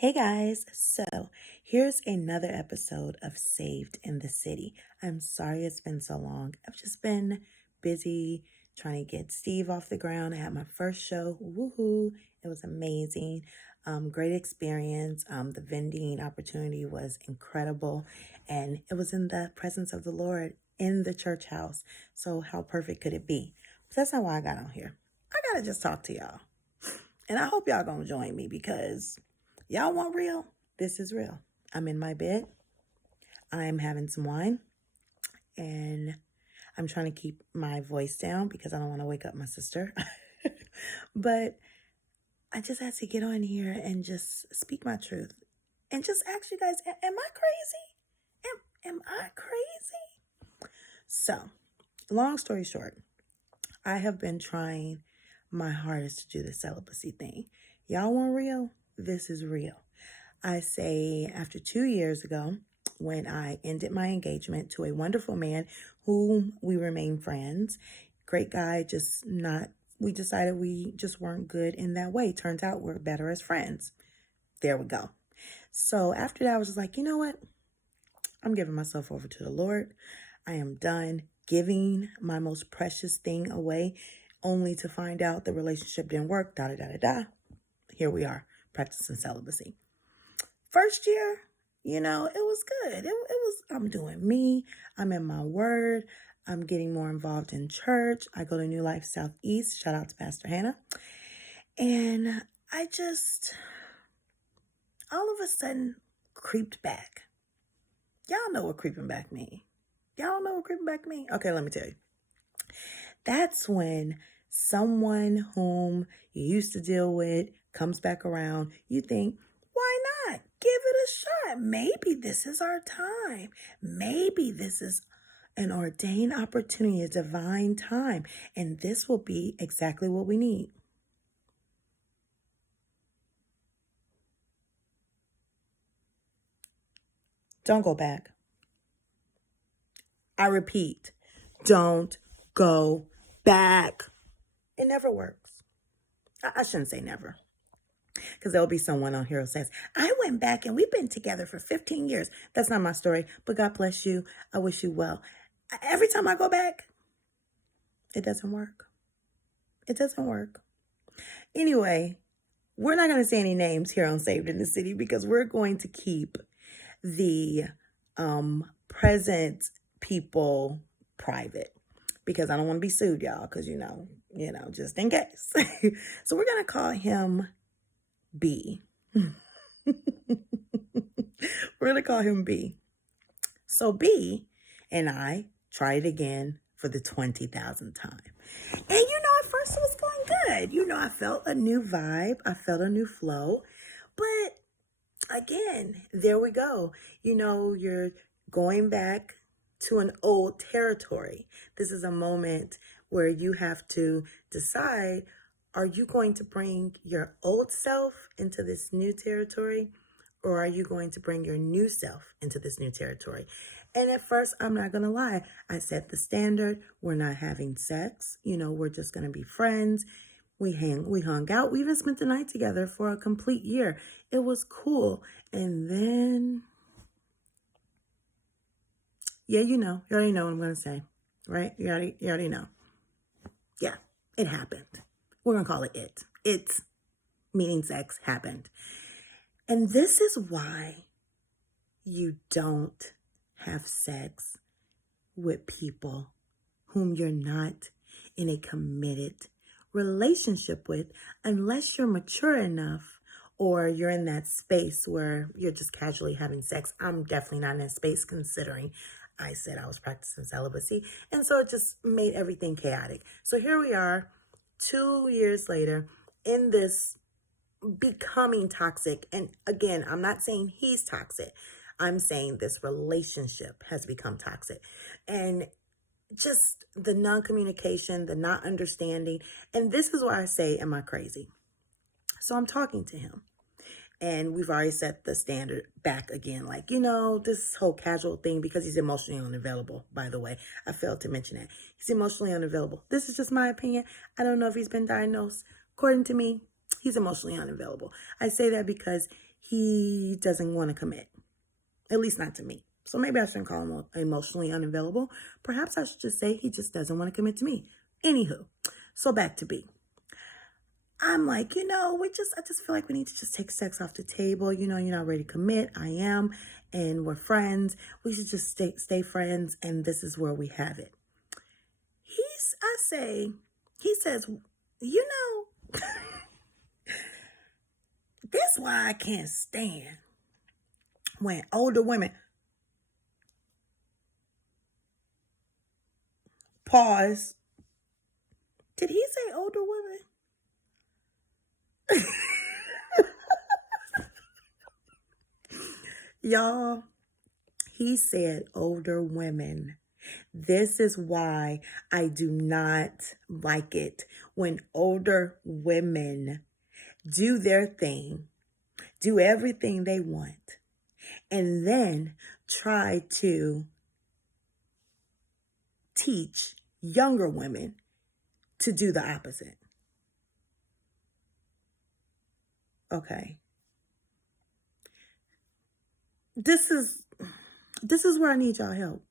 Hey guys, so here's another episode of Saved in the City. I'm sorry it's been so long. I've just been busy trying to get Steve off the ground. I had my first show. Woohoo! It was amazing. Great experience. The vending opportunity was incredible, and it was in the presence of the Lord in the church house. So, how perfect could it be? But that's not why I got on here. I gotta just talk to y'all. And I hope y'all gonna join me because y'all want real? This is real. I'm in my bed. I'm having some wine. And I'm trying to keep my voice down because I don't want to wake up my sister. But I just had to get on here and just speak my truth. And just ask you guys, am I crazy? Am I crazy? So, long story short, I have been trying my hardest to do the celibacy thing. Y'all want real? This is real. I say after 2 years ago, when I ended my engagement to a wonderful man whom we remain friends, great guy, we decided we just weren't good in that way. Turns out we're better as friends. There we go. So after that, I was just like, you know what? I'm giving myself over to the Lord. I am done giving my most precious thing away only to find out the relationship didn't work, Here we are, practicing celibacy. First year, it was good. I'm doing me. I'm in my word. I'm getting more involved in church. I go to New Life Southeast. Shout out to Pastor Hannah. And I just, all of a sudden, creeped back. Y'all know what creeping back mean. Y'all know what creeping back mean? Okay, let me tell you. That's when someone whom you used to deal with comes back around. You think, why not? Give it a shot. Maybe this is our time. Maybe this is an ordained opportunity, a divine time. And this will be exactly what we need. Don't go back. I repeat, don't go back. It never works. I shouldn't say never. Because there'll be someone on here who says, I went back and we've been together for 15 years. That's not my story, but God bless you. I wish you well. Every time I go back, it doesn't work. It doesn't work. Anyway, we're not going to say any names here on Saved in the City because we're going to keep the present people private because I don't want to be sued, y'all, because, just in case. So we're going to call him B. We're going to call him B. So B and I tried it again for the 20,000th time. And at first it was going good. I felt a new vibe. I felt a new flow. But again, there we go. You're going back to an old territory. This is a moment where you have to decide, are you going to bring your old self into this new territory, or are you going to bring your new self into this new territory? And at first, I'm not going to lie, I set the standard. We're not having sex. We're just going to be friends. We hung out. We even spent the night together for a complete year. It was cool. And then, yeah, you already know what I'm going to say, right? You already know. Yeah, it happened. We're going to call it it. It, meaning sex, happened. And this is why you don't have sex with people whom you're not in a committed relationship with unless you're mature enough or you're in that space where you're just casually having sex. I'm definitely not in that space considering I said I was practicing celibacy. And so it just made everything chaotic. So here we are 2 years later in this becoming toxic. And again, I'm not saying he's toxic. I'm saying this relationship has become toxic. And just the non-communication, the not understanding. And this is why I say, am I crazy? So I'm talking to him. And we've already set the standard back again. Like, this whole casual thing, because he's emotionally unavailable, by the way. I failed to mention that. He's emotionally unavailable. This is just my opinion. I don't know if he's been diagnosed. According to me, he's emotionally unavailable. I say that because he doesn't want to commit, at least not to me. So maybe I shouldn't call him emotionally unavailable. Perhaps I should just say he just doesn't want to commit to me. Anywho, so back to B. I'm like, I just feel like we need to just take sex off the table. You're not ready to commit. I am, and we're friends. We should just stay friends, and this is where we have it. He says, this is why I can't stand when older women, pause. Did he say older women? Y'all, he said older women. This is why I do not like it when older women do their thing, do everything they want, and then try to teach younger women to do the opposite. Okay. This is where I need y'all help.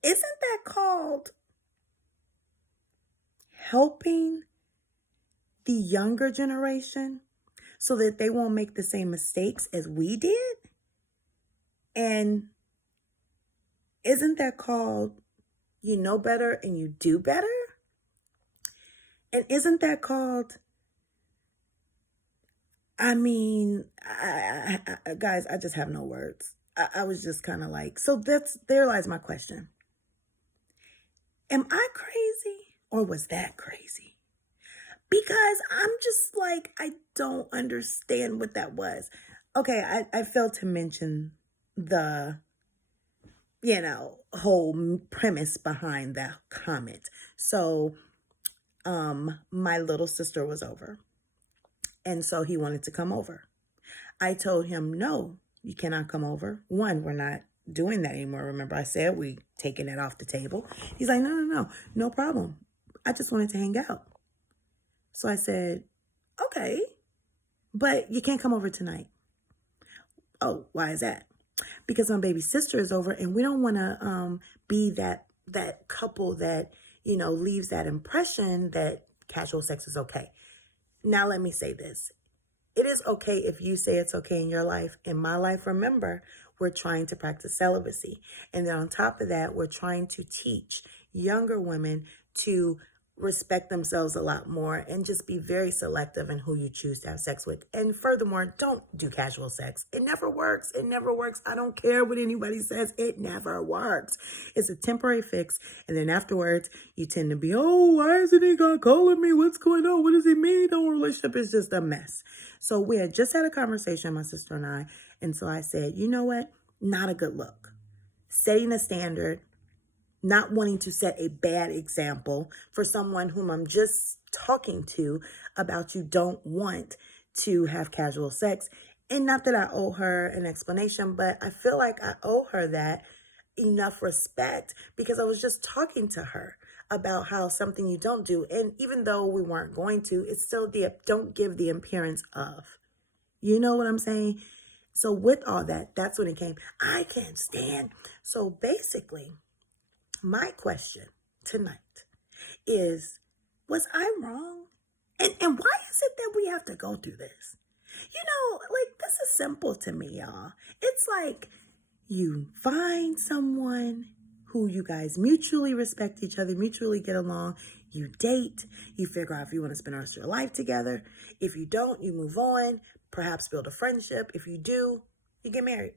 Isn't that called helping the younger generation so that they won't make the same mistakes as we did? And isn't that called you know better and you do better? And isn't that called, guys, I just have no words. I was just kind of like, so there lies my question. Am I crazy or was that crazy? Because I'm just like, I don't understand what that was. Okay, I failed to mention the, whole premise behind that comment. So, my little sister was over. And so he wanted to come over. I told him, no, you cannot come over. One, we're not doing that anymore. Remember, I said we taking it off the table. He's like, no problem. I just wanted to hang out. So I said, okay, but you can't come over tonight. Oh, why is that? Because my baby sister is over and we don't want to be that couple that, leaves that impression that casual sex is okay. Now, let me say this. It is okay if you say it's okay in your life. In my life, remember, we're trying to practice celibacy. And then on top of that, we're trying to teach younger women to respect themselves a lot more and just be very selective in who you choose to have sex with. And furthermore, don't do casual sex. It never works. It never works. I don't care what anybody says. It never works. It's a temporary fix. And then afterwards, you tend to be, oh, why isn't he calling me? What's going on? What does he mean? The relationship is just a mess. So we had just had a conversation, my sister and I. And so I said, you know what? Not a good look. Setting a standard, not wanting to set a bad example for someone whom I'm just talking to about you don't want to have casual sex. And not that I owe her an explanation, but I feel like I owe her that enough respect because I was just talking to her about how something you don't do. And even though we weren't going to, it's still don't give the appearance of. You know what I'm saying? So with all that, that's when it came. I can't stand. So basically, my question tonight is, was I wrong? And why is it that we have to go through this? This is simple to me, y'all. It's like you find someone who you guys mutually respect each other, mutually get along. You date, you figure out if you want to spend the rest of your life together. If you don't, you move on, perhaps build a friendship. If you do, you get married.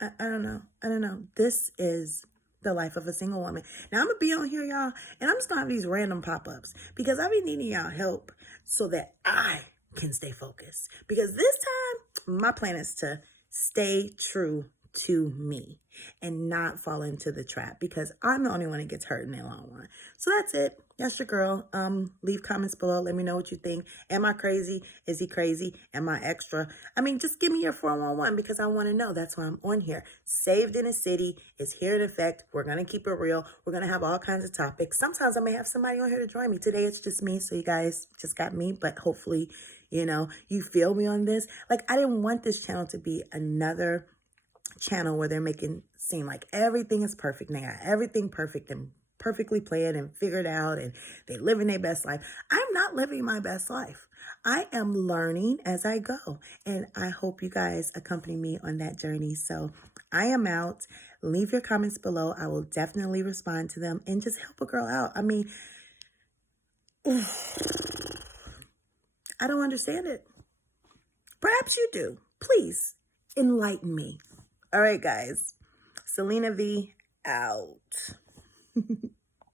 I don't know. This is the life of a single woman. Now, I'm going to be on here, y'all, and I'm just going to have these random pop-ups because I be needing y'all help so that I can stay focused. Because this time, my plan is to stay true to me and not fall into the trap, because I'm the only one that gets hurt in the long run. So that's it. That's your girl. Leave comments below. Let me know what you think. Am I crazy? Is he crazy? Am I extra? I mean, just give me your 411 because I want to know. That's why I'm on here. Saved in a City is here in effect. We're going to keep it real. We're going to have all kinds of topics. Sometimes I may have somebody on here to join me. Today it's just me. So you guys just got me, but hopefully, you feel me on this. Like, I didn't want this channel to be another channel where they're making seem like everything is perfect. They got everything perfect and perfectly planned and figured out, and they living their best life. I'm not living my best life. I am learning as I go, and I hope you guys accompany me on that journey. So I am out. Leave your comments below. I will definitely respond to them and just help a girl out. I mean, I don't understand it. Perhaps you do. Please enlighten me. All right, guys. Selena V out.